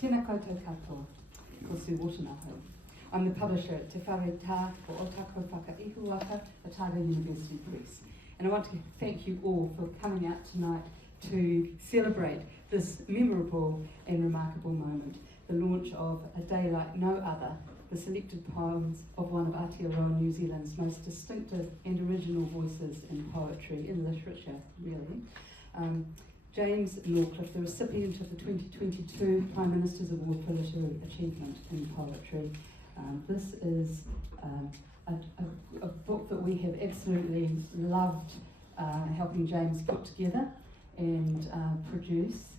Tēnā koutou katoa, ko Sue Wootton aho. I'm the publisher at Te Whare Tā for Otago Whakaihuaka, Otago University Press. And I want to thank you all for coming out tonight to celebrate this memorable and remarkable moment, the launch of A Day Like No Other, the selected poems of one of Aotearoa New Zealand's most distinctive and original voices in poetry, in literature, really. James Norcliffe, the recipient of the 2022 Prime Minister's Award for Literary Achievement in Poetry. This is a book that we have absolutely loved helping James put together and produce.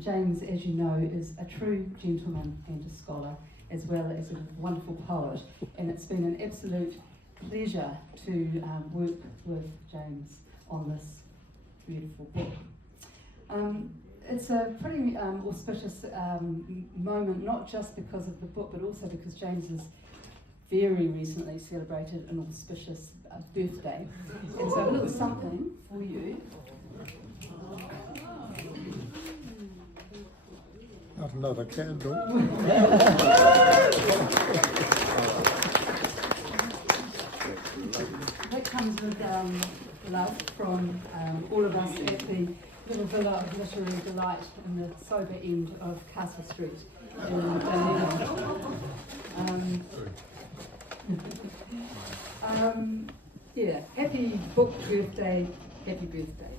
James, as you know, is a true gentleman and a scholar, as well as a wonderful poet, and it's been an absolute pleasure to work with James on this beautiful book. It's a pretty auspicious moment, not just because of the book, but also because James has very recently celebrated an auspicious birthday. And so a little something for you. Not another candle. That comes with love from all of us at the little villa of literary delight in the sober end of Castle Street in Dunedin. Yeah, happy book birthday, happy birthday.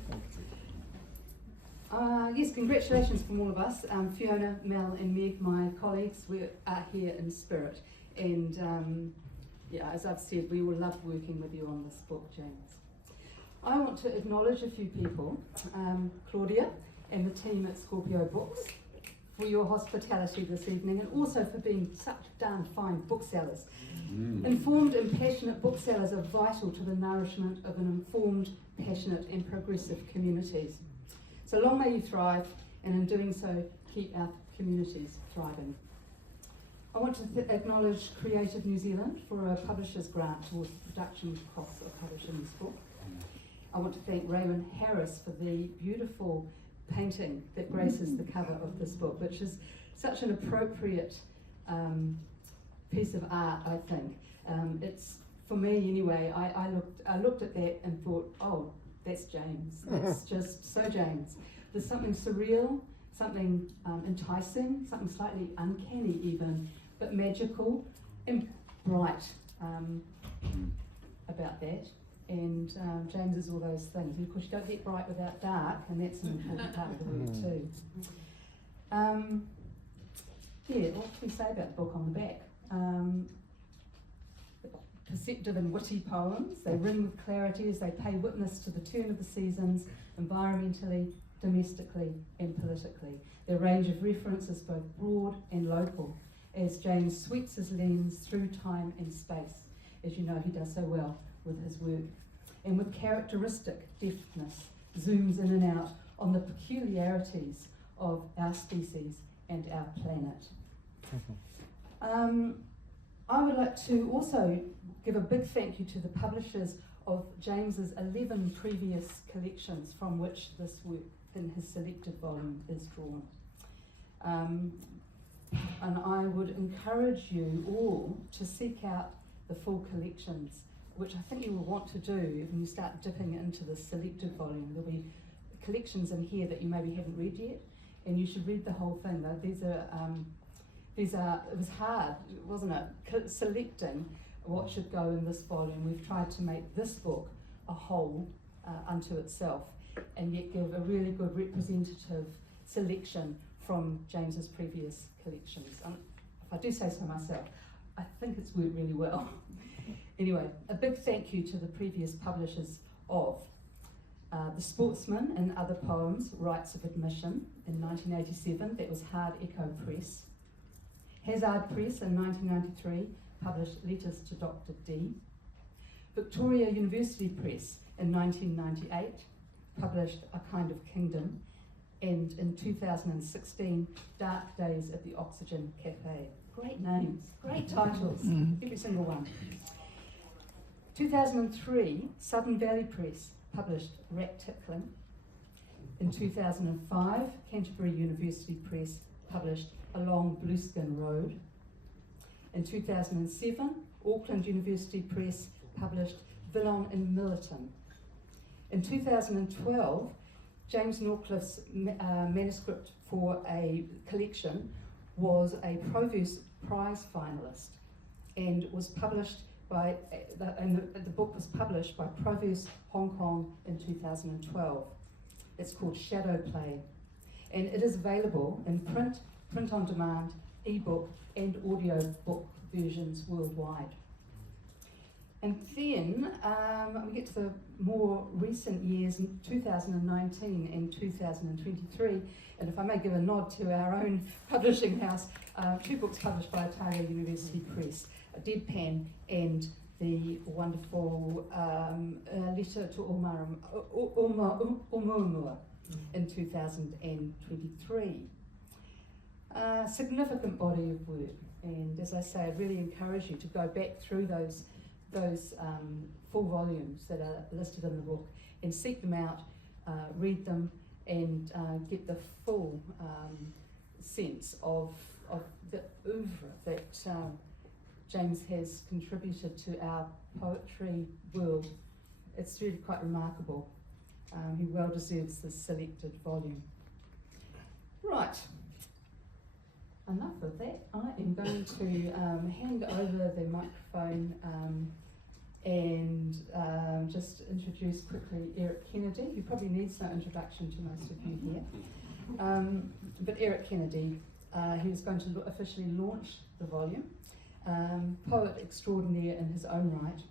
Yes, congratulations from all of us. Fiona, Mel and Meg, my colleagues, we are here in spirit. And yeah, as I've said, we will love working with you on this book, James. I want to acknowledge a few people, Claudia and the team at Scorpio Books, for your hospitality this evening, and also for being such darn fine booksellers. Informed and passionate booksellers are vital to the nourishment of an informed, passionate and progressive communities. So long may you thrive, and in doing so, keep our communities thriving. I want to acknowledge Creative New Zealand for a publisher's grant towards the production costs of publishing this book. I want to thank Raymond Harris for the beautiful painting that graces the cover of this book, which is such an appropriate piece of art, I think. It's, for me anyway, I looked at that and thought, oh, that's James. That's just so James. There's something surreal, something enticing, something slightly uncanny even, but magical and bright about that. And James is all those things. And of course you don't get bright without dark, and that's an important part of the work too. Yeah, what can we say about the book on the back? Perceptive and witty poems. They ring with clarity as they pay witness to the turn of the seasons, environmentally, domestically and politically. Their range of reference is both broad and local, as James sweeps his lens through time and space, as you know he does so well with his work, and with characteristic deftness zooms in and out on the peculiarities of our species and our planet. I would like to also give a big thank you to the publishers of James's 11 previous collections from which this work in his selected volume is drawn. And I would encourage you all to seek out the full collections, which I think you will want to do when you start dipping into the selected volume. There'll be collections in here that you maybe haven't read yet, and you should read the whole thing. These are, it was hard, wasn't it, selecting what should go in this volume. We've tried to make this book a whole unto itself, and yet give a really good representative selection from James's previous collections. If I do say so myself, I think it's worked really well. Anyway, a big thank you to the previous publishers of The Sportsman and Other Poems, Rights of Admission in 1987, that was Hard Echo Press. Hazard Press in 1993 published Letters to Dr. D. Victoria University Press in 1998 published A Kind of Kingdom, and in 2016, Dark Days at the Oxygen Cafe. Great names, great titles, every single one. 2003, Southern Valley Press published Rat Tickling. In 2005, Canterbury University Press published along Blueskin Road. In 2007, Auckland University Press published Villon in Millerton. In 2012, James Norcliffe's manuscript for a collection was a Proverse Prize finalist and was published by, the book was published by Proverse Hong Kong in 2012. It's called Shadow Play, and it is available in print, print on demand, ebook and audio book versions worldwide. And then we get to the more recent years, 2019 and 2023, and if I may give a nod to our own publishing house, 2 books published by Otago University Press, Deadpan and the wonderful Letter to Oumuamua in 2023. Significant body of work, and as I say, I really encourage you to go back through those full volumes that are listed in the book and seek them out, read them, and get the full sense of the oeuvre that James has contributed to our poetry world. It's really quite remarkable. He well deserves this selected volume. Right. Enough of that. I am going to hand over the microphone and just introduce quickly Erik Kennedy, who probably needs no introduction to most of you here. But Erik Kennedy, he is going to officially launch the volume. Poet extraordinaire in his own right,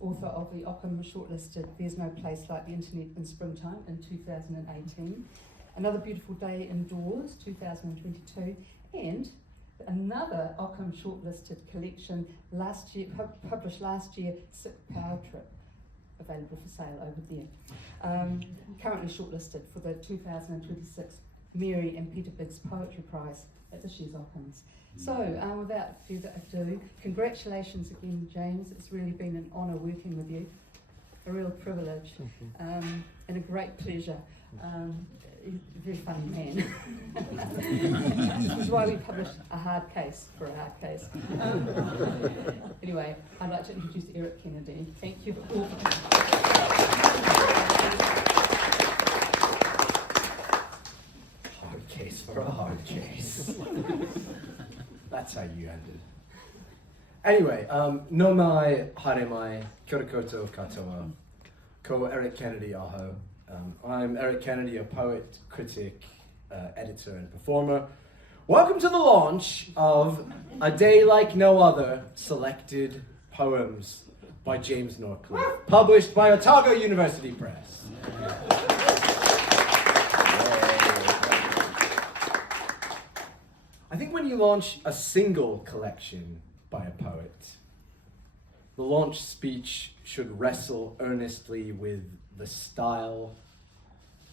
author of the Ockham shortlisted There's No Place Like the Internet in Springtime in 2018. Another Beautiful Day Indoors, 2022, and another Ockham shortlisted collection last year, published last year, Sick Power Trip, available for sale over there. Currently shortlisted for the 2026 Mary and Peter Biggs Poetry Prize at this year's Ockhams. So, without further ado, congratulations again, James. It's really been an honour working with you, a real privilege, and a great pleasure. He's a very funny man. Which is why we published a hard case for a hard case. Anyway, I'd like to introduce Erik Kennedy. Thank you all for Hard case for a hard case. That's how you ended. Anyway, no mai, haere mai, kia ora koutou katoa, ko Erik Kennedy aho. I'm Erik Kennedy, a poet, critic, editor and performer. Welcome to the launch of A Day Like No Other, Selected Poems by James Norcliffe, published by Otago University Press. I think when you launch a single collection by a poet, the launch speech should wrestle earnestly with the style,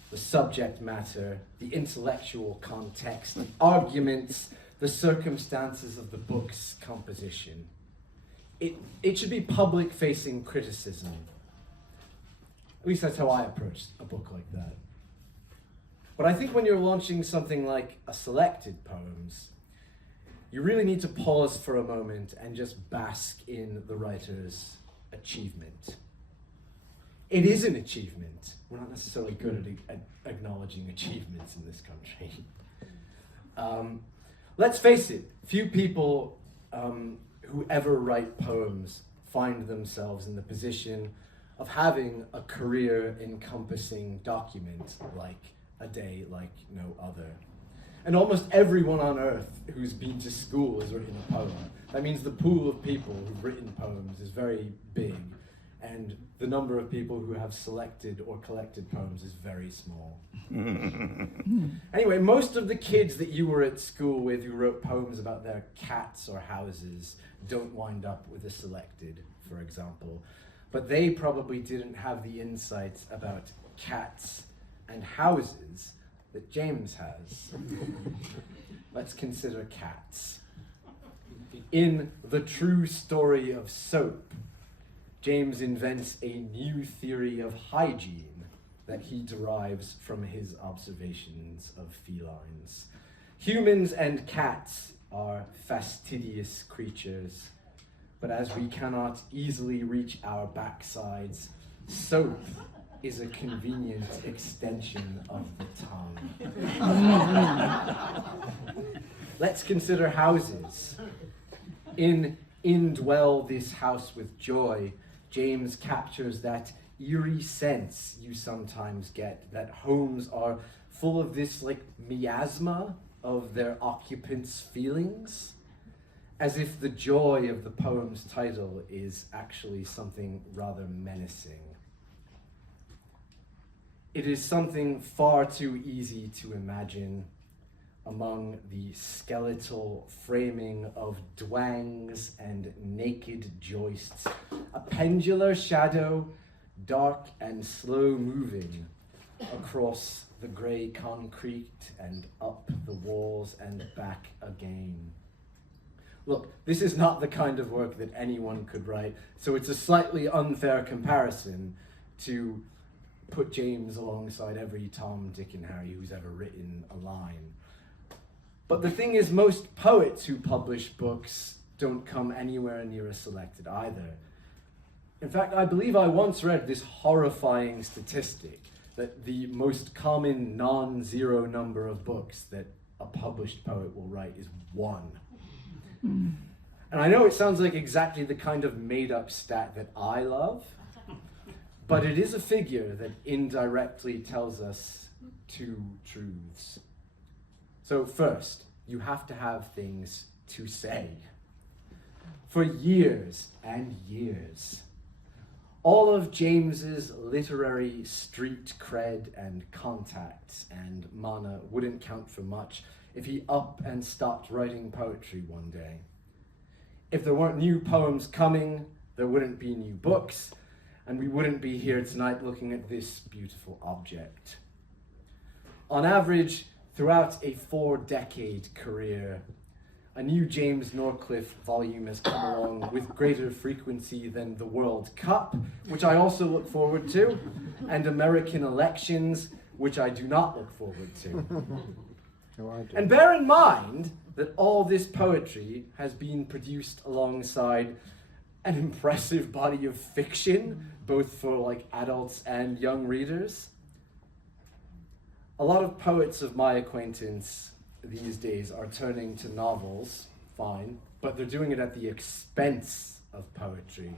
the subject matter, the intellectual context, the arguments, the circumstances of the book's composition. It should be public-facing criticism. At least that's how I approach a book like that. But I think when you're launching something like a selected poems, you really need to pause for a moment and just bask in the writer's achievement. It is an achievement. We're not necessarily good at acknowledging achievements in this country. Let's face it, few people who ever write poems find themselves in the position of having a career encompassing document like A Day Like No Other. And almost everyone on earth who's been to school has written a poem. That means the pool of people who've written poems is very big, and the number of people who have selected or collected poems is very small. Anyway, most of the kids that you were at school with who wrote poems about their cats or houses don't wind up with a selected, for example. But they probably didn't have the insights about cats and houses that James has. Let's consider cats. In The True Story of Soap, James invents a new theory of hygiene that he derives from his observations of felines. Humans and cats are fastidious creatures, but as we cannot easily reach our backsides, soap is a convenient extension of the tongue. Let's consider houses. In Indwell This House with Joy, James captures that eerie sense you sometimes get that homes are full of this like miasma of their occupants' feelings, as if the joy of the poem's title is actually something rather menacing. It is something far too easy to imagine among the skeletal framing of dwangs and naked joists, a pendular shadow, dark and slow moving across the grey concrete and up the walls and back again. Look, this is not the kind of work that anyone could write, so it's a slightly unfair comparison to put James alongside every Tom, Dick, and Harry who's ever written a line. But the thing is, most poets who publish books don't come anywhere near as selected either. In fact, I believe I once read this horrifying statistic that the most common non-zero number of books that a published poet will write is 1. And I know it sounds like exactly the kind of made-up stat that I love, but it is a figure that indirectly tells us 2 truths. So first, you have to have things to say. For years and years, all of James's literary street cred and contacts and mana wouldn't count for much if he up and stopped writing poetry one day. If there weren't new poems coming, there wouldn't be new books, and we wouldn't be here tonight looking at this beautiful object. On average, throughout a 4-decade career, a new James Norcliffe volume has come along with greater frequency than the World Cup, which I also look forward to, and American elections, which I do not look forward to. No, I do. And bear in mind that all this poetry has been produced alongside an impressive body of fiction, both for like adults and young readers. A lot of poets of my acquaintance these days are turning to novels, fine, but they're doing it at the expense of poetry.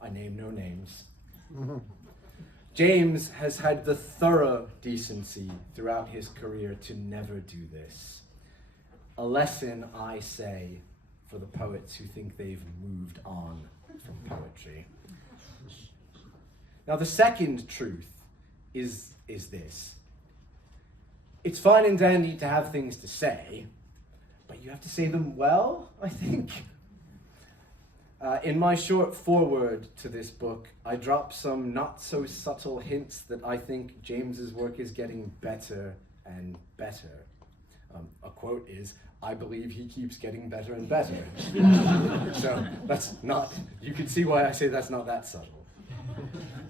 I name no names. James has had the thorough decency throughout his career to never do this. A lesson, I say, for the poets who think they've moved on from poetry. Now, the second truth is this. It's fine and dandy to have things to say, but you have to say them well, I think. In my short foreword to this book, I drop some not so subtle hints that I think James's work is getting better and better. A quote is, "I believe he keeps getting better and better." So that's not, you can see why I say that's not that subtle.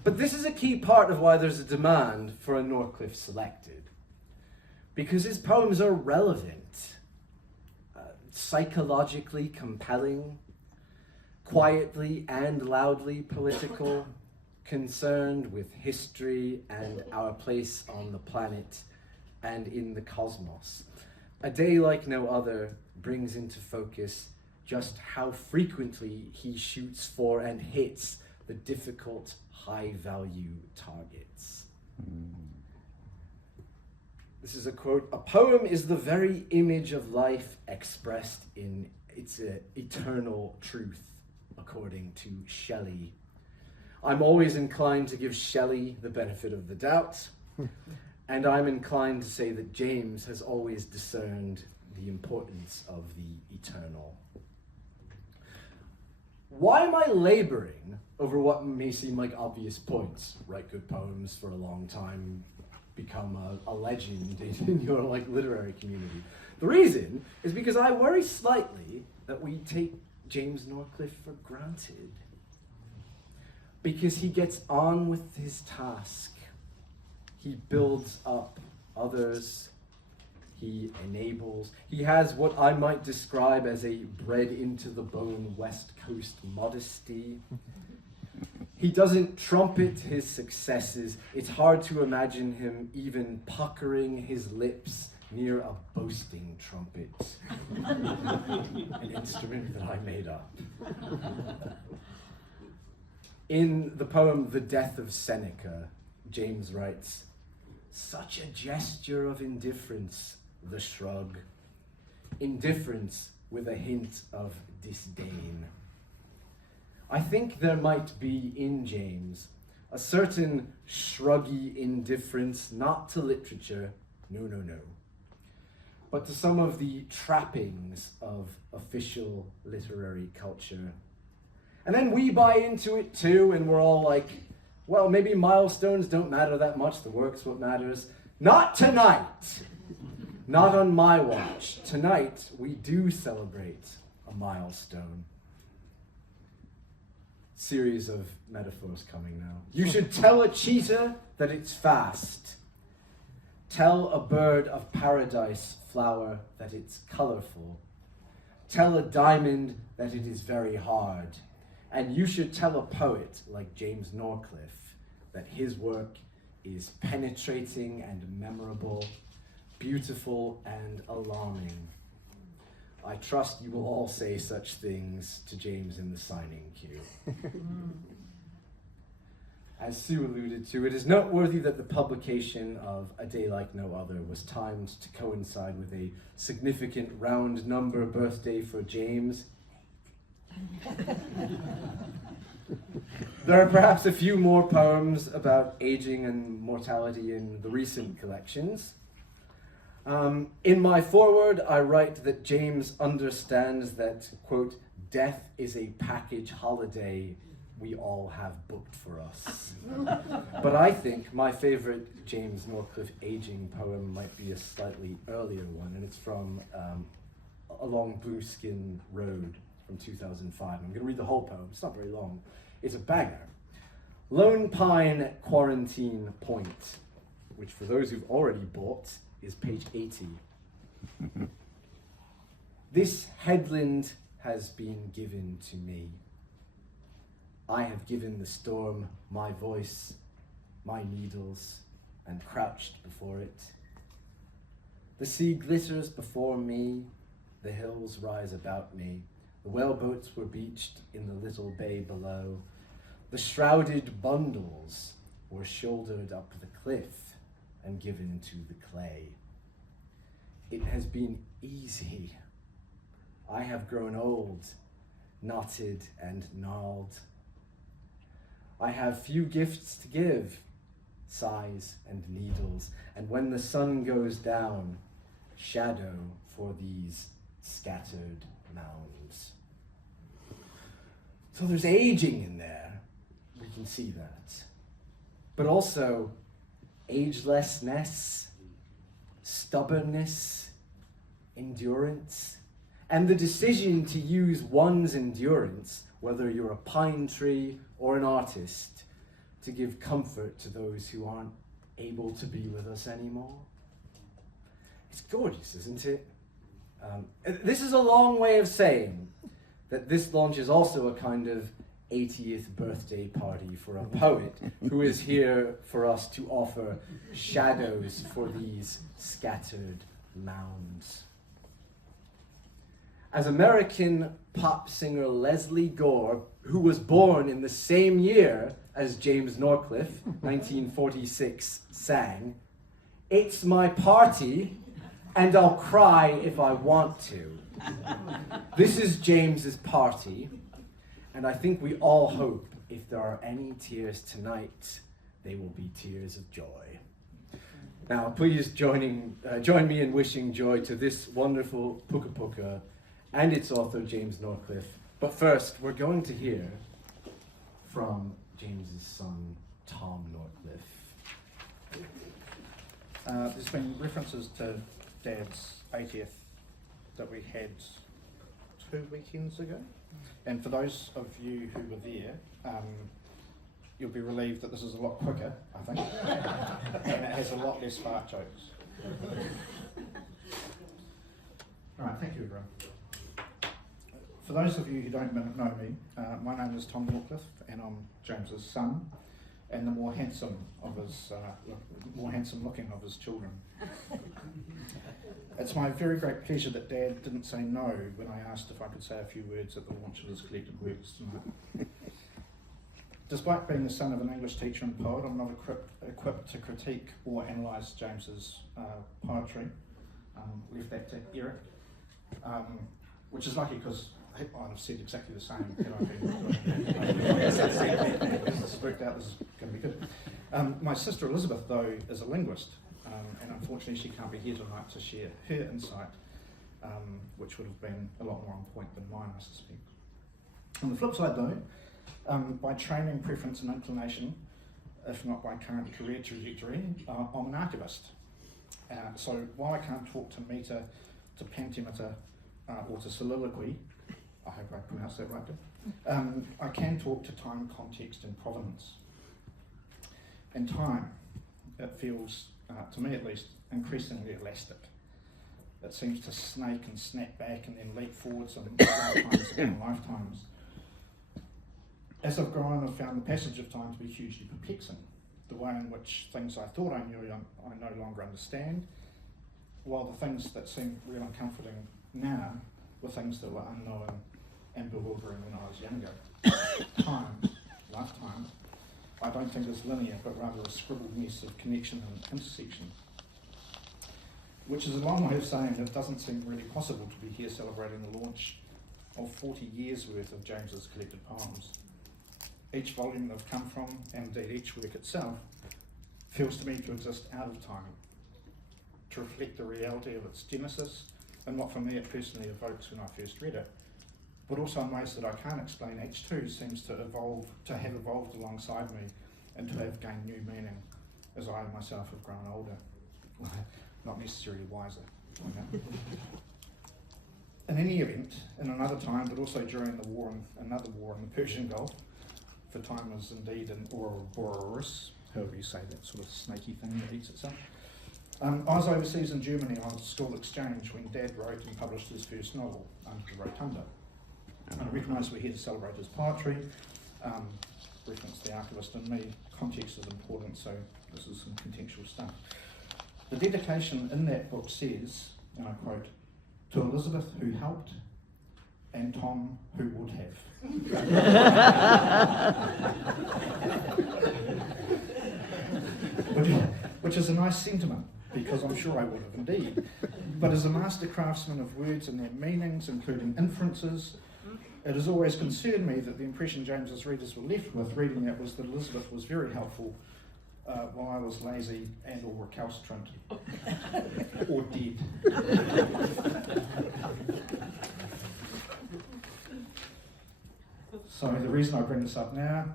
But this is a key part of why there's a demand for a Norcliffe Selected. Because his poems are relevant, psychologically compelling, quietly and loudly political, concerned with history and our place on the planet and in the cosmos. A Day Like No Other brings into focus just how frequently he shoots for and hits the difficult, high-value targets. This is a quote: "A poem is the very image of life expressed in its eternal truth, according to Shelley. I'm always inclined to give Shelley the benefit of the doubt, and I'm inclined to say that James has always discerned the importance of the eternal." Why am I laboring over what may seem like obvious points? Write good poems for a long time, become a legend in your like literary community. The reason is because I worry slightly that we take James Norcliffe for granted. Because he gets on with his task. He builds up others. he enables. He has what I might describe as a bred into the bone West Coast modesty. He doesn't trumpet his successes. It's hard to imagine him even puckering his lips near a boasting trumpet, an instrument that I made up. In the poem The Death of Seneca, James writes, "Such a gesture of indifference, the shrug, indifference with a hint of disdain." I think there might be in James a certain shruggy indifference, not to literature, no, but to some of the trappings of official literary culture. And then we buy into it too, and we're all like, well, maybe milestones don't matter that much, the work's what matters. Not tonight! Not on my watch. Tonight, we do celebrate a milestone. Series of metaphors coming now. You should tell a cheetah that it's fast. Tell a bird of paradise flower that it's colorful. Tell a diamond that it is very hard. And you should tell a poet like James Norcliffe that his work is penetrating and memorable, beautiful and alarming. I trust you will all say such things to James in the signing queue. As Sue alluded to, it is noteworthy that the publication of A Day Like No Other was timed to coincide with a significant round number birthday for James. There are perhaps a few more poems about aging and mortality in the recent collections. In my foreword, I write that James understands that, quote, death is a package holiday we all have booked for us. But I think my favorite James Norcliffe aging poem might be a slightly earlier one, and it's from Along Blueskin Road from 2005. I'm going to read the whole poem. It's not very long. It's a banger. Lone Pine Quarantine Point, which for those who've already bought is page 80. This headland has been given to me. I have given the storm my voice, my needles, and crouched before it. The sea glitters before me, the hills rise about me, the whaleboats were beached in the little bay below. The shrouded bundles were shouldered up the cliff and given to the clay. It has been easy. I have grown old, knotted and gnarled. I have few gifts to give, sighs and needles, and when the sun goes down, shadow for these scattered mounds. So there's aging in there, we can see that. But also agelessness, stubbornness, endurance, and the decision to use one's endurance, whether you're a pine tree or an artist, to give comfort to those who aren't able to be with us anymore. It's gorgeous, isn't it? This is a long way of saying that this launch is also a kind of 80th birthday party for a poet who is here for us to offer shadows for these scattered mounds. As American pop singer Leslie Gore, who was born in the same year as James Norcliffe, 1946, sang, "It's my party, and I'll cry if I want to." This is James's party, and I think we all hope if there are any tears tonight, they will be tears of joy. Now, please join me in wishing joy to this wonderful puka puka and its author, James Norcliffe. But first, we're going to hear from James's son, Tom Norcliffe. There's been references to Dad's 80th that we had 2 weekends ago. And for those of you who were there, you'll be relieved that this is a lot quicker, I think. And it has a lot less fart jokes. Thank you, everyone. For those of you who don't know me, my name is Tom Norcliffe, and I'm James's son, and the more handsome looking of his children. It's my very great pleasure that Dad didn't say no when I asked if I could say a few words at the launch of his collected works tonight. Despite being the son of an English teacher and poet, I'm not equipped to critique or analyse James's poetry. Left that to Erik, which is lucky because I'd have said exactly the same had I been. This has worked out, this is going to be good. My sister Elizabeth, though, is a linguist, and unfortunately she can't be here tonight to share her insight, which would have been a lot more on point than mine, I suspect. On the flip side, though, by training, preference and inclination, if not by current career trajectory, I'm an archivist. So while I can't talk to metre, to pentameter, or to soliloquy, I hope I pronounced that right, I can talk to time, context and provenance. And time, it feels, to me at least, increasingly elastic. It seems to snake and snap back and then leap forwards and lifetimes and lifetimes. As I've grown, I've found the passage of time to be hugely perplexing. The way in which things I thought I knew, I no longer understand, while the things that seem real and comforting now were things that were unknown and bewildering when I was younger. Time, lifetime, I don't think is linear, but rather a scribbled mess of connection and intersection. Which is a long way of saying it doesn't seem really possible to be here celebrating the launch of 40 years worth of James's collected poems. Each volume they've come from, and indeed each work itself, feels to me to exist out of time, to reflect the reality of its genesis and what for me it personally evokes when I first read it, but also in ways that I can't explain. Each too seems to have evolved alongside me and to have gained new meaning as I myself have grown older, not necessarily wiser. In any event, in another time, but also during the war and another war in the Persian Gulf, for time was indeed an Ouroboros, however you say that sort of snaky thing that eats itself. I was overseas in Germany on a school exchange when Dad wrote and published his first novel, Under the Rotunda. And I recognise we're here to celebrate his poetry, reference the archivist and me, context is important, so this is some contextual stuff. The dedication in that book says, and I quote, "To Elizabeth who helped, and Tom who would have." Which is a nice sentiment, because I'm sure I would have indeed. But as a master craftsman of words and their meanings, including inferences, it has always concerned me that the impression James's readers were left with reading that was that Elizabeth was very helpful while I was lazy and or recalcitrant or dead. So the reason I bring this up now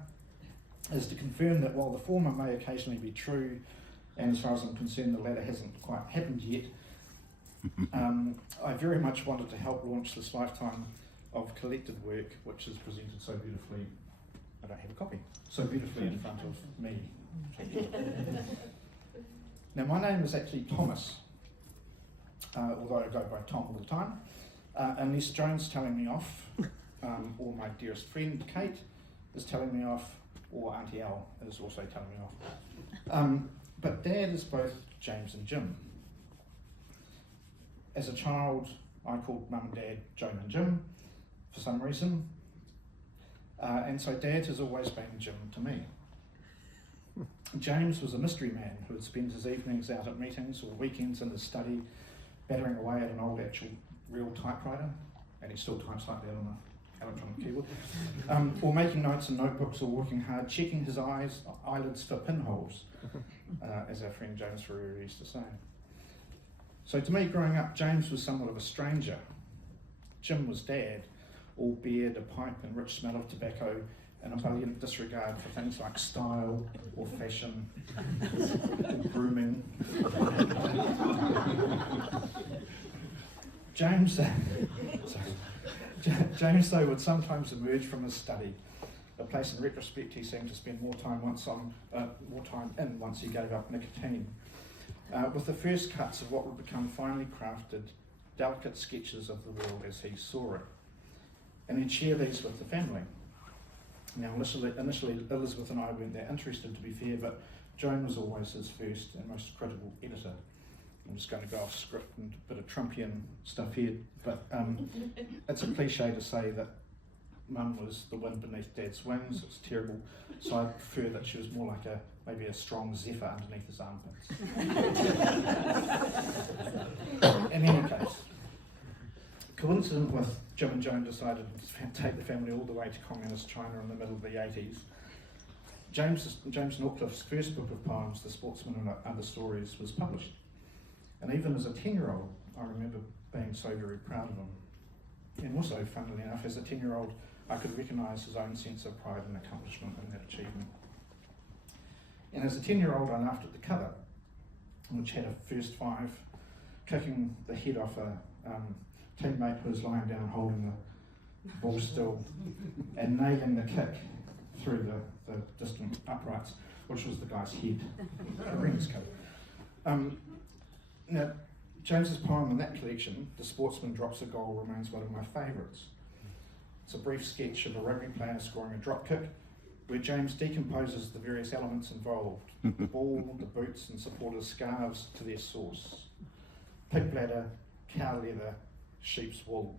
is to confirm that while the former may occasionally be true, and as far as I'm concerned the latter hasn't quite happened yet, I very much wanted to help launch this lifetime of collected work which is presented so beautifully, I don't have a copy, so beautifully in front of me. Now my name is actually Thomas, although I go by Tom all the time, unless Joan's telling me off, or my dearest friend Kate is telling me off, or Auntie Al is also telling me off. But Dad is both James and Jim. As a child, I called Mum and Dad Joan and Jim for some reason, and so Dad has always been Jim to me. James was a mystery man who would spend his evenings out at meetings or weekends in his study, battering away at an old actual real typewriter, and he still types like that on an electronic keyboard, or making notes in notebooks or working hard, checking his eyelids for pinholes, as our friend James Ferreira used to say. So to me, growing up, James was somewhat of a stranger. Jim was Dad, all beard, a pipe and rich smell of tobacco, and a brilliant disregard for things like style or fashion or grooming. James though would sometimes emerge from his study, a place in retrospect he seemed to spend more time in once he gave up nicotine, with the first cuts of what would become finely crafted delicate sketches of the world as he saw it. And he'd share these with the family. Now, initially Elizabeth and I weren't that interested, to be fair, but Joan was always his first and most critical editor. I'm just going to go off script and a bit of Trumpian stuff here, but it's a cliche to say that Mum was the wind beneath Dad's wings. It's terrible, so I prefer that she was more like maybe a strong zephyr underneath his armpits. In any case, coincident with Jim and Joan decided to take the family all the way to communist China in the middle of the 80s, James Norcliffe's first book of poems, The Sportsman and Other Stories, was published. And even as a 10-year-old, I remember being so very proud of him. And also, funnily enough, as a 10-year-old, I could recognise his own sense of pride and accomplishment in that achievement. And as a 10-year-old, I laughed at the cover, which had a first five kicking the head off a teammate who was lying down holding the ball still and nailing the kick through the distant uprights, which was the guy's head. Horrendous cover. Now, James's poem in that collection, The Sportsman Drops a Goal, remains one of my favourites. It's a brief sketch of a rugby player scoring a drop kick, where James decomposes the various elements involved, the ball, the boots and supporters' scarves to their source. Pig bladder, cow leather, sheep's wool.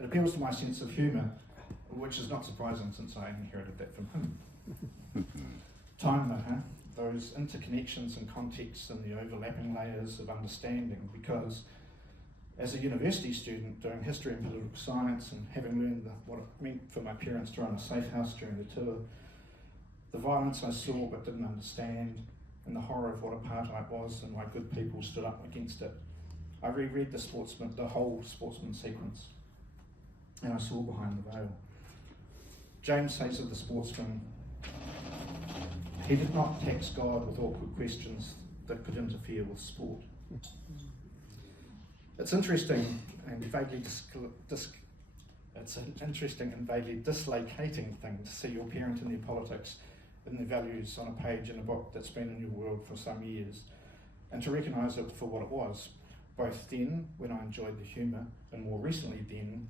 It appeals to my sense of humour, which is not surprising since I inherited that from him. Time though, huh? Those interconnections and contexts and the overlapping layers of understanding, because as a university student doing history and political science and having learned what it meant for my parents to run a safe house during the tour, the violence I saw but didn't understand, and the horror of what apartheid was and why good people stood up against it, I reread the whole Sportsman sequence, and I saw behind the veil. James says of the Sportsman, he did not tax God with awkward questions that could interfere with sport. It's interesting and vaguely dislocating thing to see your parent and their politics and their values on a page in a book that's been in your world for some years, and to recognise it for what it was, both then when I enjoyed the humour and more recently then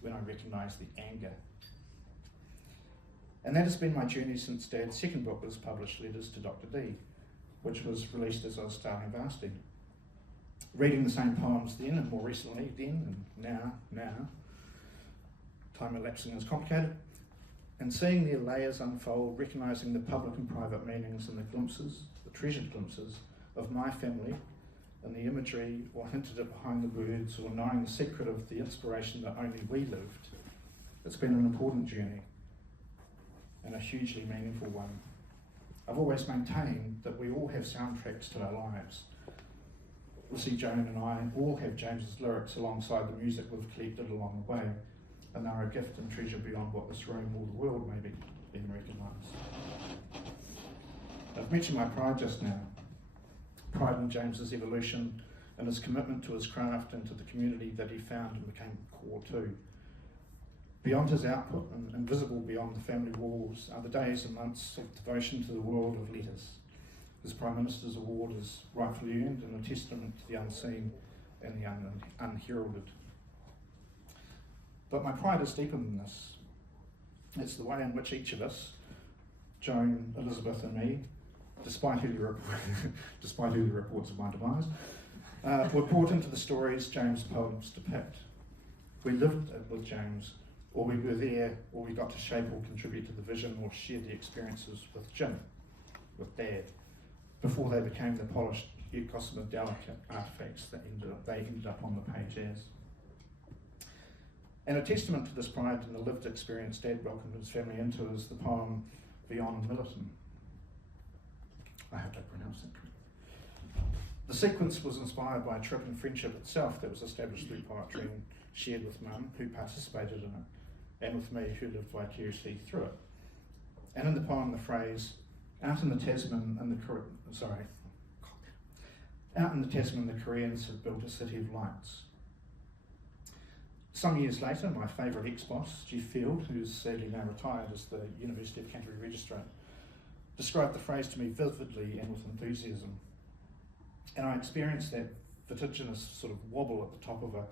when I recognised the anger. And that has been my journey since Dad's second book was published, Letters to Dr. D, which was released as I was starting varsity. Reading the same poems then and more recently then and now, time elapsing is complicated, and seeing their layers unfold, recognising the public and private meanings and the glimpses, the treasured glimpses of my family and the imagery or hinted at behind the words, or knowing the secret of the inspiration that only we lived, it's been an important journey and a hugely meaningful one. I've always maintained that we all have soundtracks to our lives. Lucy, Joan and I all have James's lyrics alongside the music we've collected along the way, and they're a gift and treasure beyond what this room or the world may be being recognised. I've mentioned my pride just now. Pride in James's evolution and his commitment to his craft and to the community that he found and became core to. Beyond his output and invisible beyond the family walls are the days and months of devotion to the world of letters. His Prime Minister's Award is rightfully earned and a testament to the unseen and the unheralded. But my pride is deeper than this. It's the way in which each of us, Joan, Elizabeth and me, despite who the reports of my demise, were brought into the stories James' poems depict. We lived with James, or we were there, or we got to shape or contribute to the vision or share the experiences with Jim, with Dad, before they became the polished yet gossamer delicate artefacts that they ended up on the page as. And a testament to this pride and the lived experience Dad welcomed his family into is the poem Beyond Millerton. I hope I pronounced that correctly. The sequence was inspired by a trip and friendship itself that was established through poetry and shared with Mum, who participated in it, and with me, who lived vicariously through it. And in the poem, the phrase, out in the Tasman the Koreans have built a city of lights. Some years later, my favourite ex-boss, Jeff Field, who's sadly now retired as the University of Canterbury Registrar, described the phrase to me vividly and with enthusiasm. And I experienced that vertiginous sort of wobble at the top of a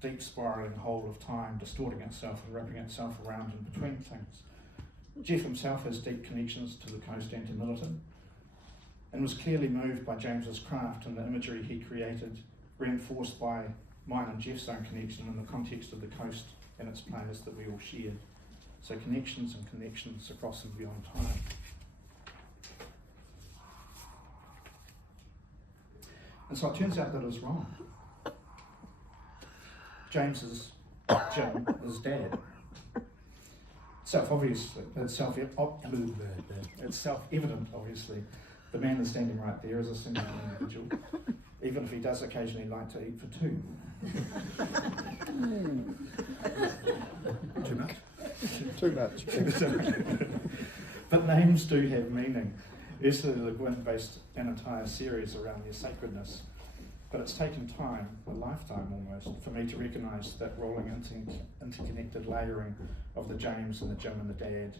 deep spiralling hole of time, distorting itself and wrapping itself around in between things. Jeff himself has deep connections to the coast and to Millerton, and was clearly moved by James's craft and the imagery he created, reinforced by mine and Jeff's own connection in the context of the coast and its players that we all shared. So connections and connections across and beyond time. And so it turns out that it was wrong. James's Jim is dad. It's self-evident, obviously. The man is standing right there as a single individual, even if he does occasionally like to eat for two. Too much? Too much. But names do have meaning. Ursula Le Guin based an entire series around their sacredness, but it's taken time, a lifetime almost, for me to recognise that rolling interconnected layering of the James and the Jim and the Dad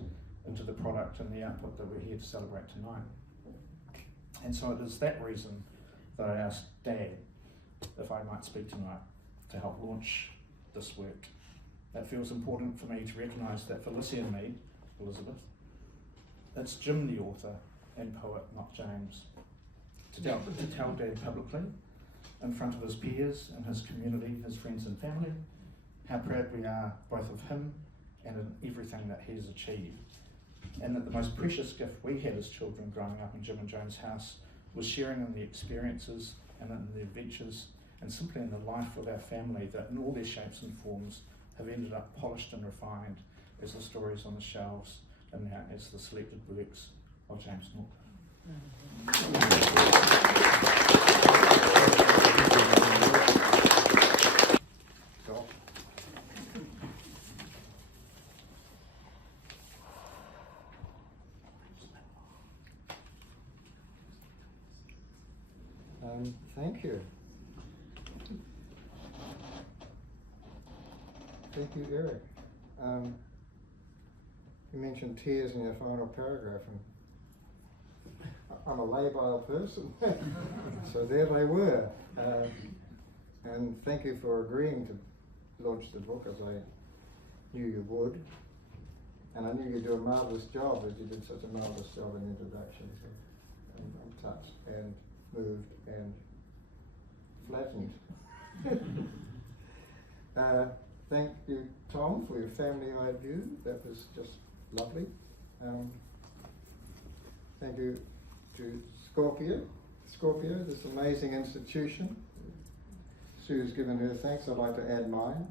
into the product and the output that we're here to celebrate tonight. And so it is that reason that I asked Dad if I might speak tonight to help launch this work. That feels important for me to recognise that for Lissy and me, Elizabeth, it's Jim the author and poet, not James. To tell Dad publicly, in front of his peers and his community, his friends and family, how proud we are both of him and in everything that he has achieved. And that the most precious gift we had as children growing up in Jim and Joan's house was sharing in the experiences and in the adventures and simply in the life of our family that in all their shapes and forms have ended up polished and refined as the stories on the shelves and now as the selected works of James Norcliffe. Thank you. Thank you, Erik. You mentioned tears in your final paragraph, and I'm a labile person, so there they were. And thank you for agreeing to launch the book, as I knew you would. And I knew you'd do a marvellous job, as you did such a marvellous job in introduction. So I'm touched and moved and flattened. Thank you, Tom, for your family review. That was just lovely. Thank you to Scorpio, this amazing institution. Sue's given her thanks. I'd like to add mine.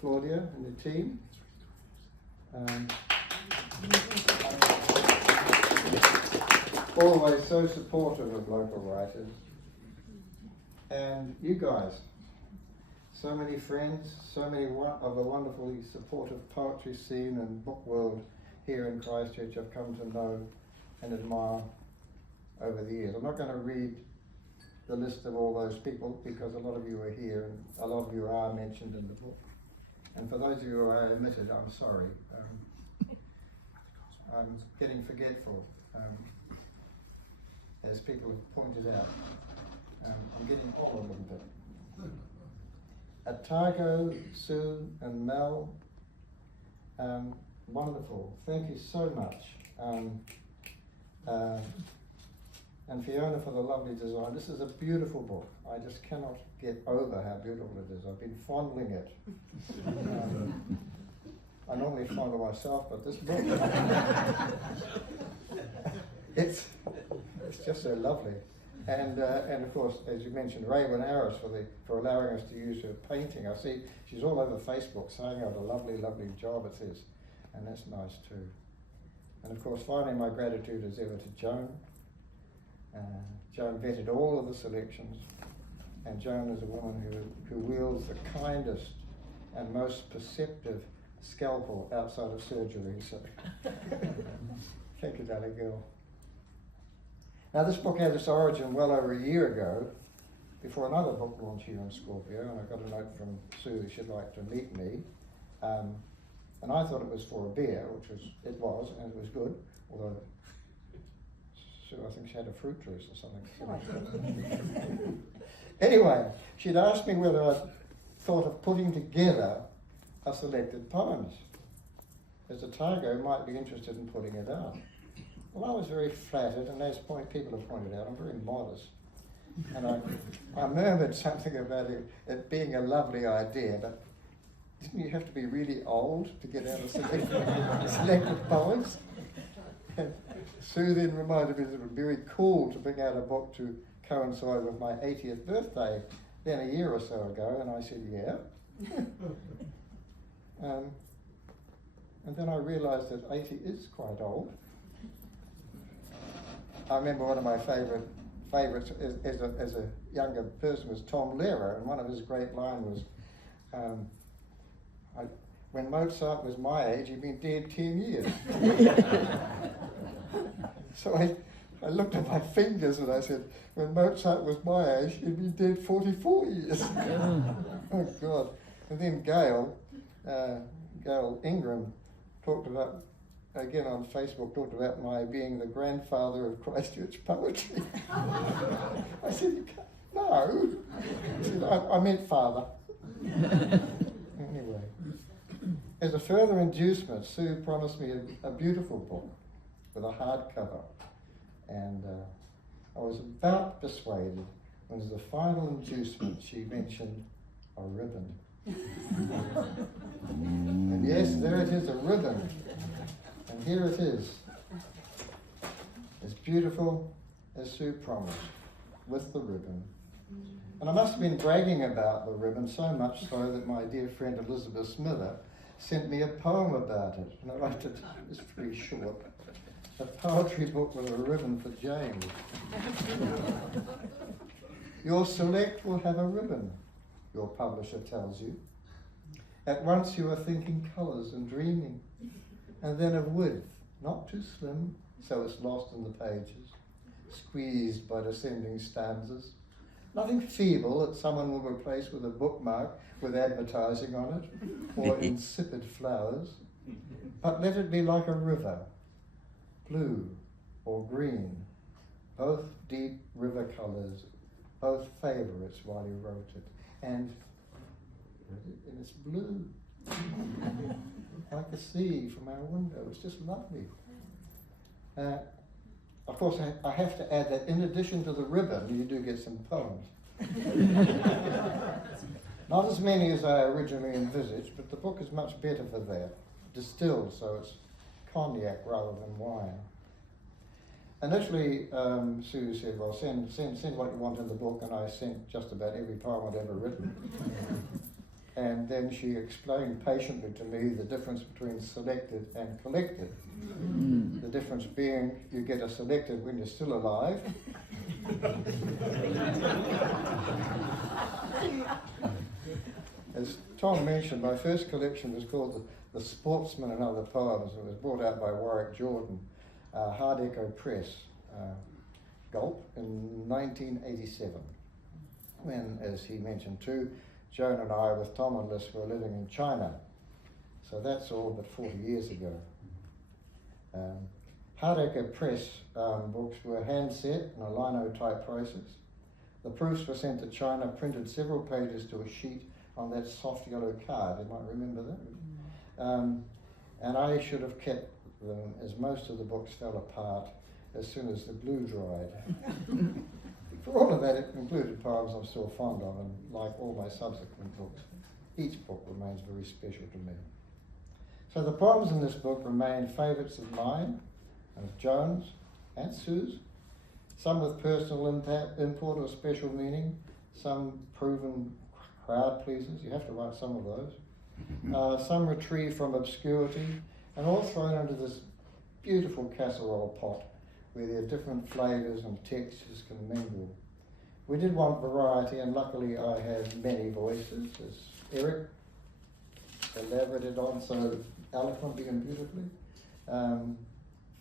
Claudia and the team. Always so supportive of local writers. And you guys, so many friends, so many of the wonderfully supportive poetry scene and book world here in Christchurch I've come to know and admire over the years. I'm not going to read the list of all those people because a lot of you are here and a lot of you are mentioned in the book. And for those of you who are omitted, I'm sorry. I'm getting forgetful, as people have pointed out. I'm getting old a little bit. Otago, Sue and Mel, wonderful. Thank you so much. And Fiona for the lovely design. This is a beautiful book. I just cannot get over how beautiful it is. I've been fondling it. I normally fondle myself, but this book, it's just so lovely. And of course, as you mentioned, Raven Harris for allowing us to use her painting. I see she's all over Facebook saying what a lovely, lovely job it is. And that's nice too. And of course, finally, my gratitude is ever to Joan. Joan vetted all of the selections. And Joan is a woman who wields the kindest and most perceptive scalpel outside of surgery. So thank you, darling girl. Now this book had its origin well over a year ago, before another book launch here in Scorpio, and I got a note from Sue that she'd like to meet me. And I thought it was for a beer, it was, and it was good, although Sue, I think she had a fruit juice or something. Anyway, she'd asked me whether I'd thought of putting together a selected poems, as Otago might be interested in putting it out. Well, I was very flattered, and as people have pointed out, I'm very modest. And I murmured something about it being a lovely idea, but didn't you have to be really old to get out of selected poems? And Sue then reminded me that it would be very cool to bring out a book to coincide with my 80th birthday, then a year or so ago, and I said, yeah. And then I realised that 80 is quite old. I remember one of my favourites as a younger person was Tom Lehrer, and one of his great lines was, when Mozart was my age, he'd been dead 10 years. So I looked at my fingers and I said, when Mozart was my age, he'd been dead 44 years. Oh God. And then Gail Ingram talked about, again on Facebook, talked about my being the grandfather of Christchurch poetry. I said, you can't, no. I said, I meant father. Anyway, as a further inducement, Sue promised me a beautiful book with a hardcover, and I was about persuaded when, as the final inducement, she mentioned a ribbon. And yes, there it is, a ribbon. And here it is, as beautiful as Sue promised, with the ribbon. And I must have been bragging about the ribbon so much so that my dear friend Elizabeth Smither sent me a poem about it. And I wrote it, it's pretty short, a poetry book with a ribbon for James. Your select will have a ribbon, your publisher tells you. At once you are thinking colours and dreaming, and then of width, not too slim, so it's lost in the pages, squeezed by descending stanzas. Nothing feeble that someone will replace with a bookmark with advertising on it, or insipid flowers, but let it be like a river, blue or green, both deep river colours, both favourites while you wrote it, and it's blue, like the sea from our window. It's just lovely. Of course, I have to add that in addition to the ribbon, you do get some poems. Not as many as I originally envisaged, but the book is much better for that. Distilled, so it's cognac rather than wine. Initially, Sue said, well, send what you want in the book, and I sent just about every poem I'd ever written. And then she explained patiently to me the difference between selected and collected. The difference being you get a selected when you're still alive. As Tom mentioned, my first collection was called The Sportsman and Other Poems. It was brought out by Warwick Jordan, Otago Press, Gulp, in 1987. When, as he mentioned too, Joan and I, with Tom and Liz, were living in China. So that's all but 40 years ago. Otago Press books were hand-set in a linotype process. The proofs were sent to China, printed several pages to a sheet on that soft yellow card. You might remember that. And I should have kept them, as most of the books fell apart as soon as the glue dried. For all of that, it included poems I'm still fond of, and like all my subsequent books, each book remains very special to me. So the poems in this book remain favourites of mine, and of Joan's, and Sue's, some with personal import or special meaning, some proven crowd pleasers, you have to write some of those, some retrieved from obscurity, and all thrown into this beautiful casserole pot where their different flavours and textures can mingle. We did want variety, and luckily I have many voices, as Erik elaborated on so eloquently and beautifully.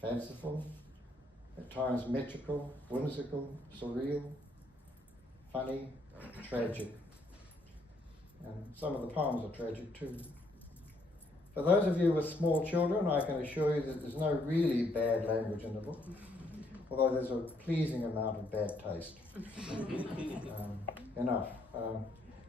Fanciful, at times metrical, whimsical, surreal, funny, tragic. And some of the poems are tragic too. For those of you with small children, I can assure you that there's no really bad language in the book. although there's a pleasing amount of bad taste. Enough.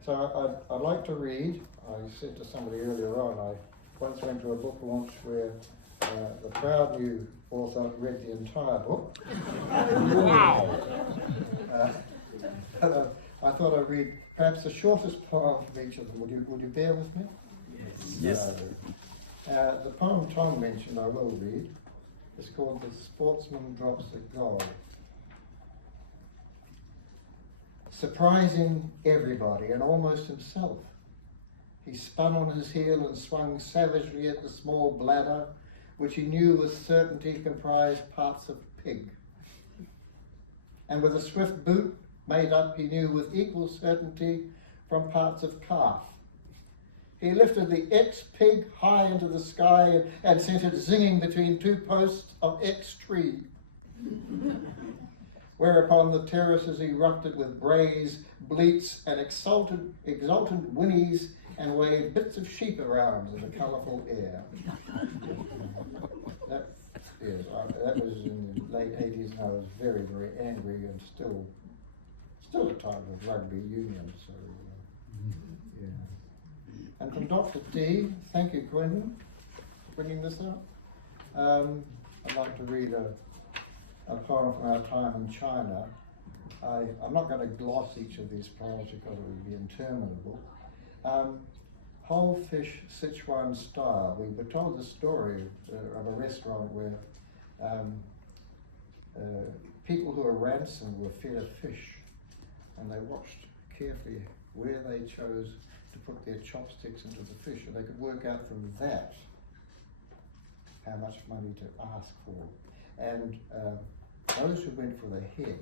So I'd like to read. I said to somebody earlier on, I once went to a book launch where the proud new author read the entire book. Wow! I thought I'd read perhaps the shortest poem from each of them. Would you bear with me? Yes. The poem Tom mentioned I will read. It's called The Sportsman Drops a Goal. Surprising everybody and almost himself, he spun on his heel and swung savagely at the small bladder, which he knew with certainty comprised parts of pig. And with a swift boot made up, he knew with equal certainty, from parts of calf. He lifted the ex-pig high into the sky and sent it zinging between two posts of ex-tree. Whereupon the terraces erupted with brays, bleats, and exultant whinnies, and waved bits of sheep around in the colourful air. That was in the late 80s, and I was very, very angry, and still a type of rugby union. So, yeah. And from Dr. D, thank you, Quentin, for bringing this up. I'd like to read a poem from our time in China. I'm not going to gloss each of these poems because it would be interminable. Whole fish Sichuan style. We were told the story of a restaurant where people who were ransomed were fed a fish, and they watched carefully where they chose to put their chopsticks into the fish, and they could work out from that how much money to ask for. And those who went for the head,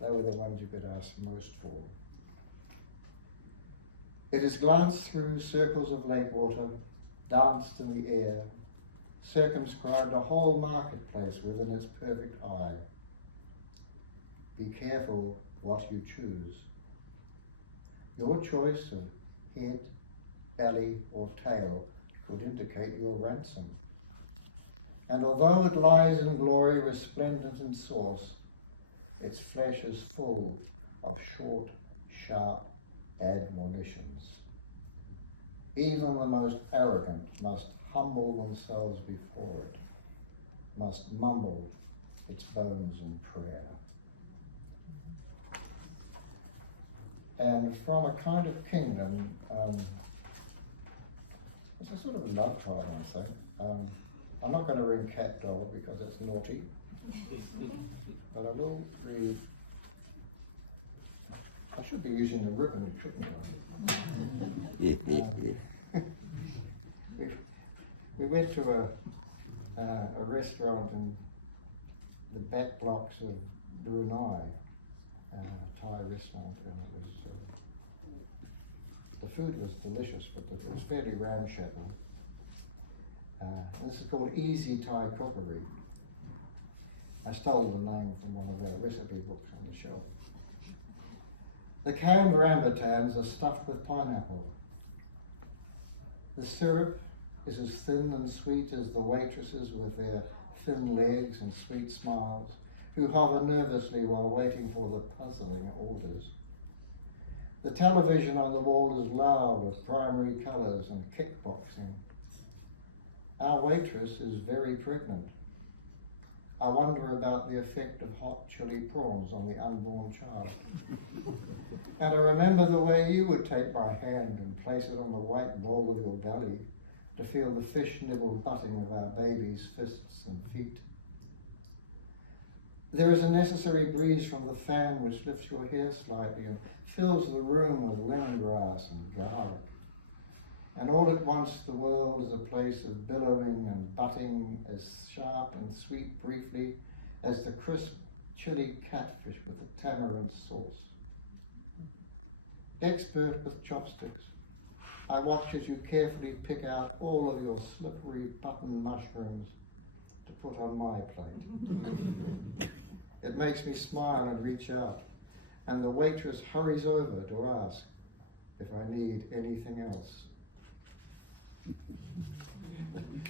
they were the ones you could ask most for. It has glanced through circles of lake water, danced in the air, circumscribed a whole marketplace within its perfect eye. Be careful what you choose. Your choice of head, belly, or tail would indicate your ransom. And although it lies in glory resplendent in source, its flesh is full of short, sharp admonitions. Even the most arrogant must humble themselves before it, must mumble its bones in prayer. And from A Kind of Kingdom, it's a sort of a love poem, I think. I'm not going to read Cat Dog because it's naughty, but I will read. I should be using the ribbon, shouldn't I? We went to a restaurant in the back blocks of Brunei, Thai restaurant, and it was the food was delicious, but it was fairly ramshackle. This is called Easy Thai Cookery. I stole the name from one of our recipe books on the shelf. The canned rambutans are stuffed with pineapple. The syrup is as thin and sweet as the waitresses with their thin legs and sweet smiles, who hover nervously while waiting for the puzzling orders. The television on the wall is loud with primary colours and kickboxing. Our waitress is very pregnant. I wonder about the effect of hot chili prawns on the unborn child. And I remember the way you would take my hand and place it on the white ball of your belly to feel the fish nibble butting of our baby's fists and feet. There is a necessary breeze from the fan which lifts your hair slightly and fills the room with lemongrass and garlic. And all at once the world is a place of billowing and butting, as sharp and sweet briefly as the crisp chili catfish with the tamarind sauce. Expert with chopsticks, I watch as you carefully pick out all of your slippery button mushrooms to put on my plate. It makes me smile and reach out, and the waitress hurries over to ask if I need anything else.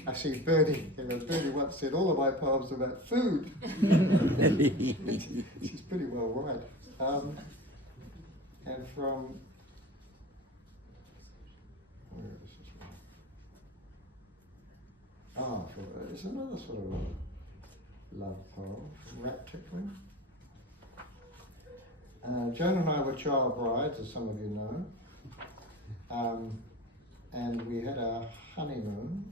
I see Bernie, Bernie once said all of my poems are about food. She's pretty well right. And from, where is this one? It's another sort of love poem from Rat Tickling. Joan and I were child brides, as some of you know, and we had our honeymoon.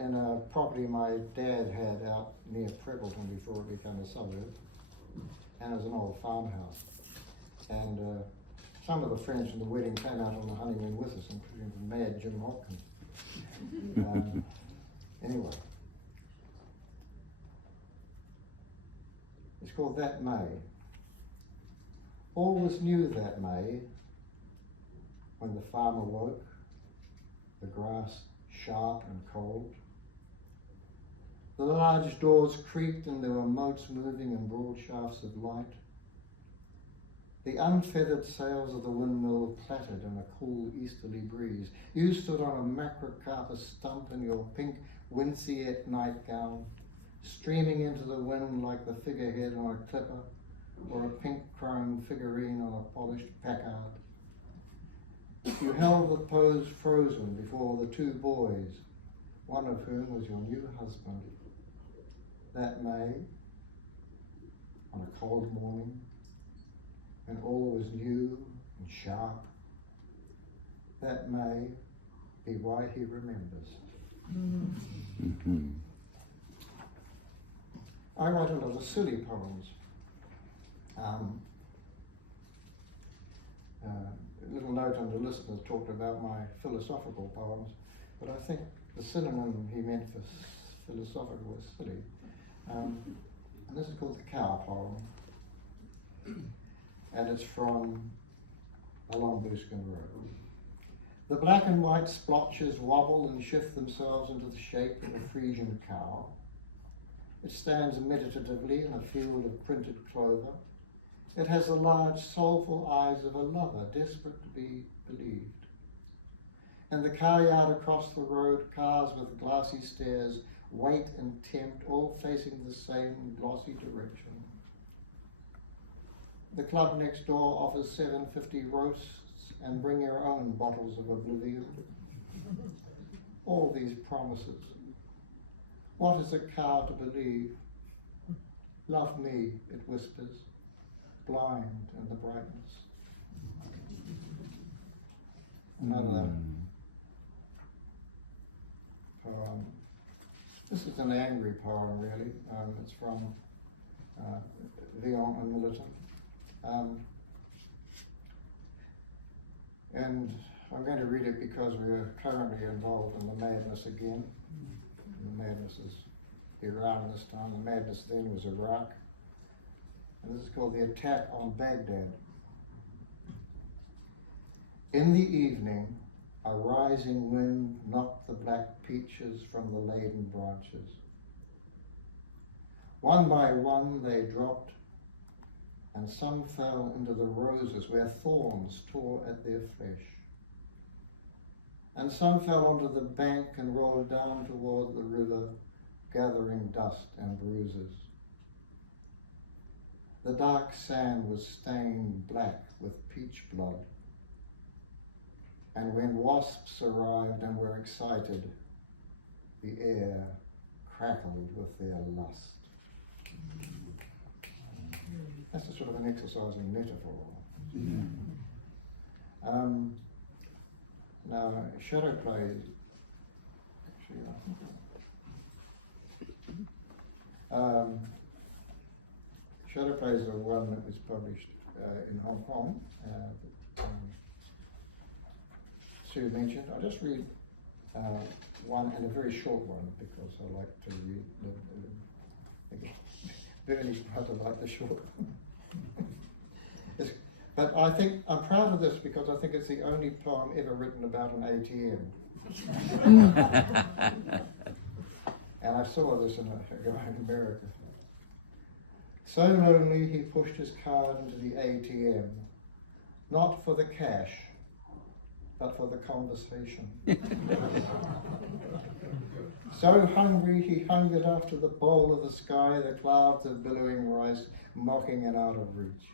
In a property my dad had out near Prebbleton before it became a suburb, and it was an old farmhouse. And some of the friends from the wedding came out on the honeymoon with us, including the mad Jim Hopkins. Anyway, it's called That May. All was new that May, when the farmer woke, the grass sharp and cold. The large doors creaked and there were motes moving in broad shafts of light. The unfeathered sails of the windmill clattered in a cool easterly breeze. You stood on a macrocarpus stump in your pink winceyette nightgown, streaming into the wind like the figurehead on a clipper or a pink chrome figurine on a polished Packard. You held the pose frozen before the two boys, one of whom was your new husband. That May, on a cold morning, when all was new and sharp, that may be why he remembers. I write a lot of silly poems. A little note on the listener talked about my philosophical poems, but I think the synonym he meant for philosophical was silly. And this is called The Cow Poem, and it's from Along Blueskin Road. The black and white splotches wobble and shift themselves into the shape of a Frisian cow. It stands meditatively in a field of printed clover. It has the large, soulful eyes of a lover, desperate to be believed. In the car yard across the road, cars with glassy stares wait and tempt, all facing the same glossy direction. The club next door offers $7.50 roasts and bring your own bottles of oblivion. All these promises. What is a cow to believe? Love me, it whispers, blind in the brightness. Another poem. This is an angry poem, really. It's from Vion and Militant. And I'm going to read it because we are currently involved in the madness again. The madness is Iran this time. The madness then was Iraq. And this is called The Attack on Baghdad. In the evening, a rising wind knocked the black peaches from the laden branches. One by one they dropped, and some fell into the roses where thorns tore at their flesh. And some fell onto the bank and rolled down toward the river, gathering dust and bruises. The dark sand was stained black with peach blood. And when wasps arrived and were excited, the air crackled with their lust. That's a sort of an exercise in metaphor. Now, shadow plays. Shadow plays are one that was published in Hong Kong. Sue mentioned. I'll just read one, and a very short one, because I like to read Bernie's rather like the short one. But I think I'm proud of this because I think it's the only poem ever written about an ATM. And I saw this in a guy in America. So lonely he pushed his card into the ATM, not for the cash, but for the conversation. So hungry he hungered after the bowl of the sky, the clouds of billowing rice, mocking and out of reach.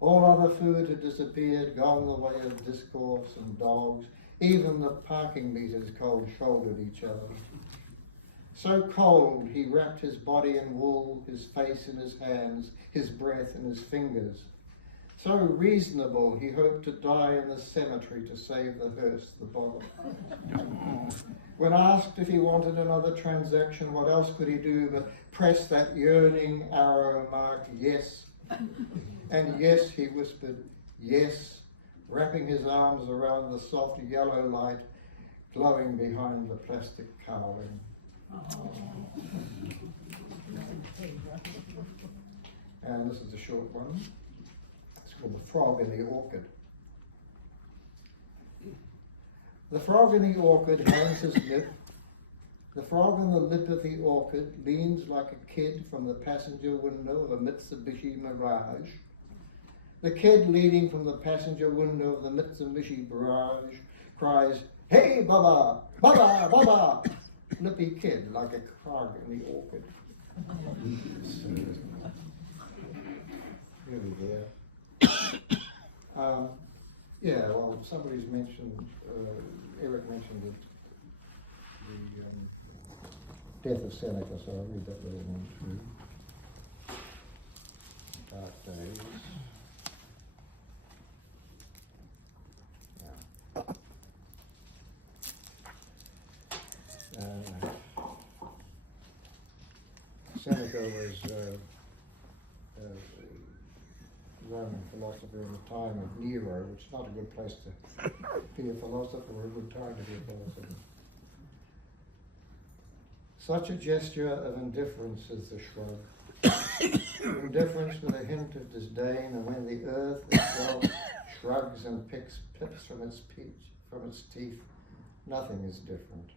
All other food had disappeared, gone the way of discourse and dogs. Even the parking meters cold-shouldered each other. So cold, he wrapped his body in wool, his face in his hands, his breath in his fingers. So reasonable, he hoped to die in the cemetery to save the hearse, the bottle. When asked if he wanted another transaction, what else could he do but press that yearning arrow marked yes? And yes, he whispered, yes, wrapping his arms around the soft yellow light glowing behind the plastic cowling. And this is a short one. It's called The Frog in the Orchid. The frog in the orchid hangs his lip. The frog in the lip of the orchid leans like a kid from the passenger window of a Mitsubishi Mirage. The kid leaning from the passenger window of the Mitsubishi Mirage cries, "Hey, Baba! Baba! Baba!" Lippy kid like a frog in the orchid. Really there. Yeah, well, somebody's mentioned, Erik mentioned the death of Seneca, so I'll read that little one through. Dark Days. Seneca was a Roman philosopher in the time of Nero, which is not a good place to be a philosopher, or a good time to be a philosopher. Such a gesture of indifference is the shrug. Indifference with a hint of disdain, and when the earth itself shrugs and picks pips from its teeth, nothing is different.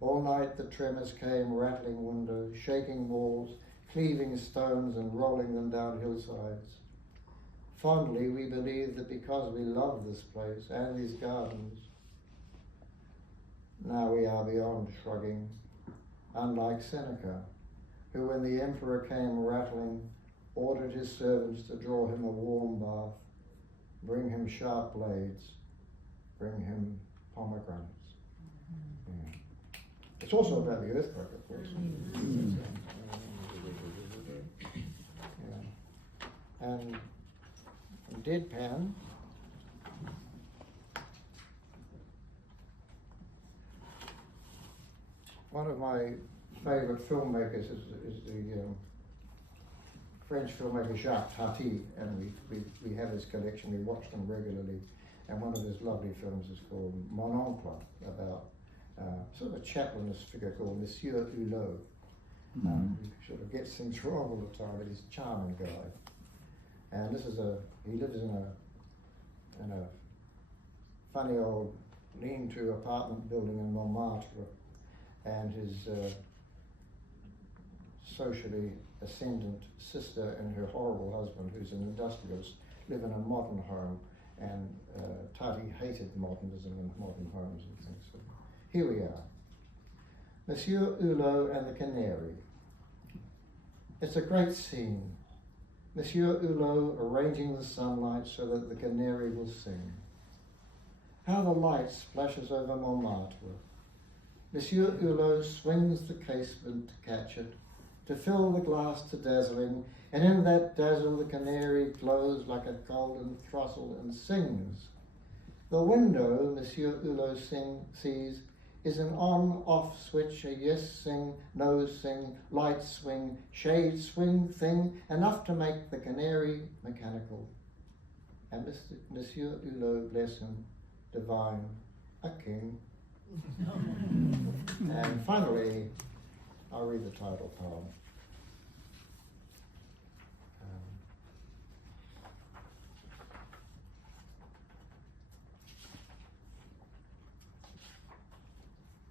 All night the tremors came, rattling windows, shaking walls, cleaving stones and rolling them down hillsides. Fondly we believe that because we love this place and these gardens, now we are beyond shrugging, unlike Seneca, who when the emperor came rattling, ordered his servants to draw him a warm bath, bring him sharp blades, bring him pomegranates. Yeah. It's also about the earthquake, of course. Yeah. And Deadpan, one of my favourite filmmakers is the French filmmaker Jacques Tati, and we have his collection, we watch them regularly, and one of his lovely films is called Mon Oncle, about sort of a chaplainist figure called Monsieur Hulot. He sort of gets things wrong all the time, but he's a charming guy. And this is he lives in a funny old lean-to apartment building in Montmartre, and his socially ascendant sister and her horrible husband, who's an industrialist, live in a modern home, and Tati hated modernism and modern homes and things. So here we are. Monsieur Hulot and the Canary. It's a great scene. Monsieur Hulot arranging the sunlight so that the canary will sing. How the light splashes over Montmartre. Monsieur Hulot swings the casement to catch it, to fill the glass to dazzling, and in that dazzle the canary glows like a golden throstle and sings. The window Monsieur Hulot sees is an on-off switch, a yes sing, no sing, light swing, shade swing thing, enough to make the canary mechanical. And Monsieur Hulot, bless him, divine, a king. And finally, I'll read the title poem.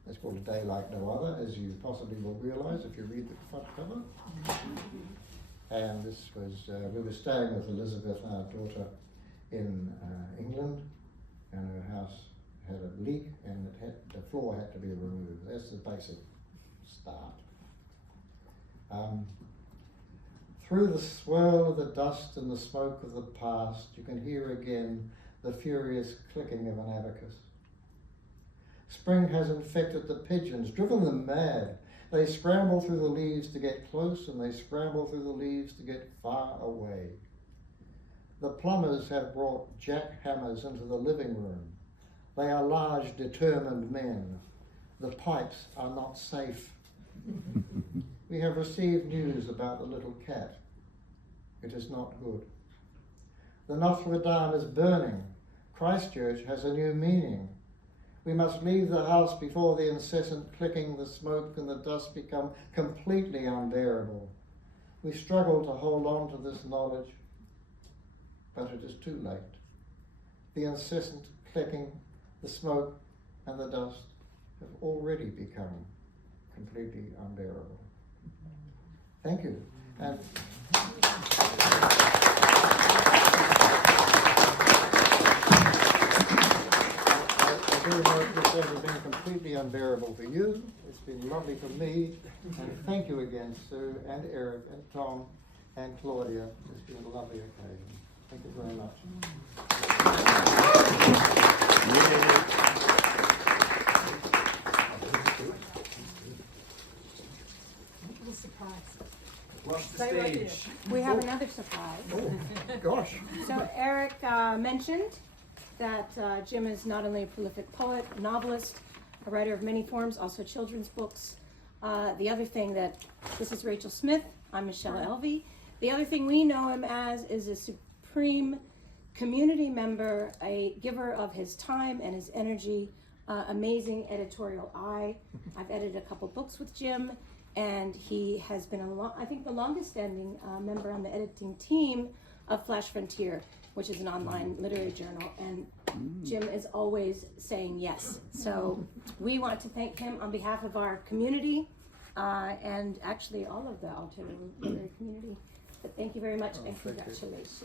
It's called A Day Like No Other, as you possibly will realize if you read the front cover. And this was, we were staying with Elizabeth, our daughter, in England, and her house had a leak and the floor had to be removed. That's the basic start. Through the swirl of the dust and the smoke of the past, you can hear again the furious clicking of an abacus. Spring has infected the pigeons, driven them mad. They scramble through the leaves to get close, and they scramble through the leaves to get far away. The plumbers have brought jackhammers into the living room. They are large, determined men. The pipes are not safe. We have received news about the little cat. It is not good. The Notre Dame is burning. Christchurch has a new meaning. We must leave the house before the incessant clicking, the smoke and the dust become completely unbearable. We struggle to hold on to this knowledge, but it is too late. The incessant clicking, the smoke and the dust have already become completely unbearable. Thank you. And I do hope this has been completely unbearable for you. It's been lovely for me. And thank you again, Sue and Erik and Tom and Claudia. It's been a lovely occasion. Thank you very much. Little surprise. Watch the Stay right stage. We have another surprise. Oh, gosh. So Erik mentioned that Jim is not only a prolific poet, novelist, a writer of many forms, also children's books. The other thing that, this is Rachel Smith, I'm Michelle Elvey. The other thing we know him as is a supreme community member, a giver of his time and his energy, amazing editorial eye. I've edited a couple books with Jim, and he has been, I think, the longest standing member on the editing team of Flash Frontier, which is an online literary journal, and Jim is always saying yes. So we want to thank him on behalf of our community, and actually all of the Aotearoa literary community. But thank you very much, and congratulations.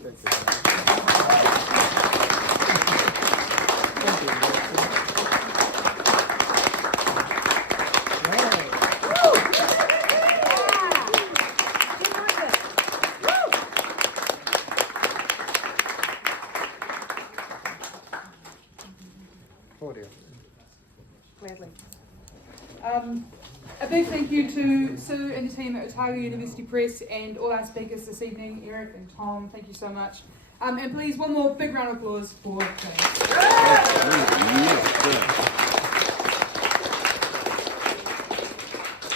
Claudia. Gladly. A big thank you to Sue and the team at Otago University Press and all our speakers this evening, Erik and Tom. Thank you so much. And please, one more big round of applause for James.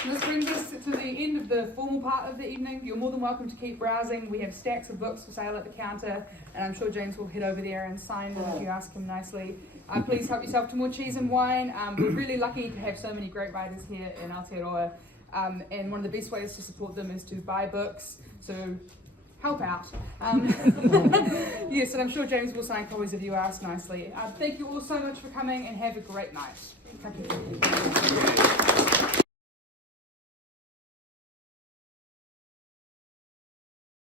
This brings us to the end of the formal part of the evening. You're more than welcome to keep browsing. We have stacks of books for sale at the counter, and I'm sure James will head over there and sign them if you ask him nicely. Please help yourself to more cheese and wine. We're really lucky to have so many great writers here in Aotearoa, and one of the best ways to support them is to buy books, so help out. Yes, and I'm sure James will sign copies if you ask nicely. Thank you all so much for coming, and have a great night.